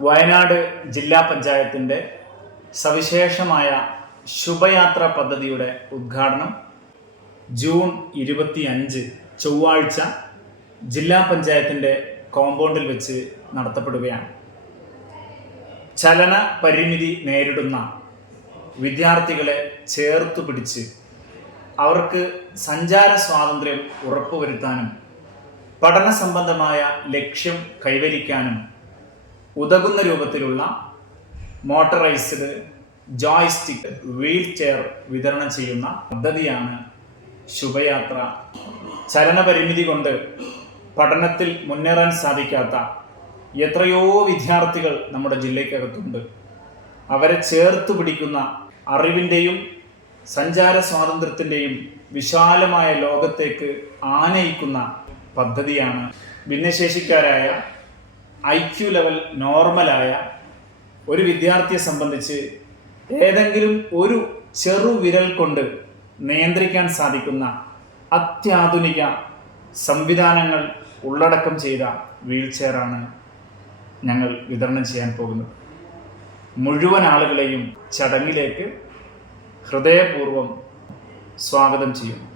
വയനാട് ജില്ലാ പഞ്ചായത്തിന്റെ സവിശേഷമായ ശുഭയാത്ര പദ്ധതിയുടെ ഉദ്ഘാടനം ജൂൺ ഇരുപത്തി അഞ്ച് ചൊവ്വാഴ്ച ജില്ലാ പഞ്ചായത്തിന്റെ കോമ്പൗണ്ടിൽ വെച്ച് നടത്തപ്പെടുകയാണ്. ചലന പരിമിതി നേരിടുന്ന വിദ്യാർത്ഥികളെ ചേർത്തു പിടിച്ച് അവർക്ക് സഞ്ചാര സ്വാതന്ത്ര്യം ഉറപ്പുവരുത്താനും പഠന സംബന്ധമായ ലക്ഷ്യം കൈവരിക്കാനും ഉതകുന്ന രൂപത്തിലുള്ള മോട്ടറൈസ്ഡ് ജോയ്സ്റ്റിക് വീൽ ചെയർ വിതരണം ചെയ്യുന്ന പദ്ധതിയാണ് ശുഭയാത്ര. ചലനപരിമിതി കൊണ്ട് പഠനത്തിൽ മുന്നേറാൻ സാധിക്കാത്ത എത്രയോ വിദ്യാർത്ഥികൾ നമ്മുടെ ജില്ലയ്ക്കകത്തുണ്ട്. അവരെ ചേർത്ത് പിടിക്കുന്ന അറിവിന്റെയും സഞ്ചാര സ്വാതന്ത്ര്യത്തിന്റെയും വിശാലമായ ലോകത്തേക്ക് ആനയിക്കുന്ന പദ്ധതിയാണ് ഭിന്നശേഷിക്കാരായ ഐ ക്യു ലെവൽ നോർമലായ ഒരു വിദ്യാർത്ഥിയെ സംബന്ധിച്ച് ഏതെങ്കിലും ഒരു ചെറു വിരൽ കൊണ്ട് നിയന്ത്രിക്കാൻ സാധിക്കുന്ന അത്യാധുനിക സംവിധാനങ്ങൾ ഉള്ളടക്കം ചെയ്ത വീൽ ചെയറാണ് ഞങ്ങൾ വിതരണം ചെയ്യാൻ പോകുന്നത്. മുഴുവൻ ആളുകളെയും ചടങ്ങിലേക്ക് ഹൃദയപൂർവം സ്വാഗതം ചെയ്യുന്നു.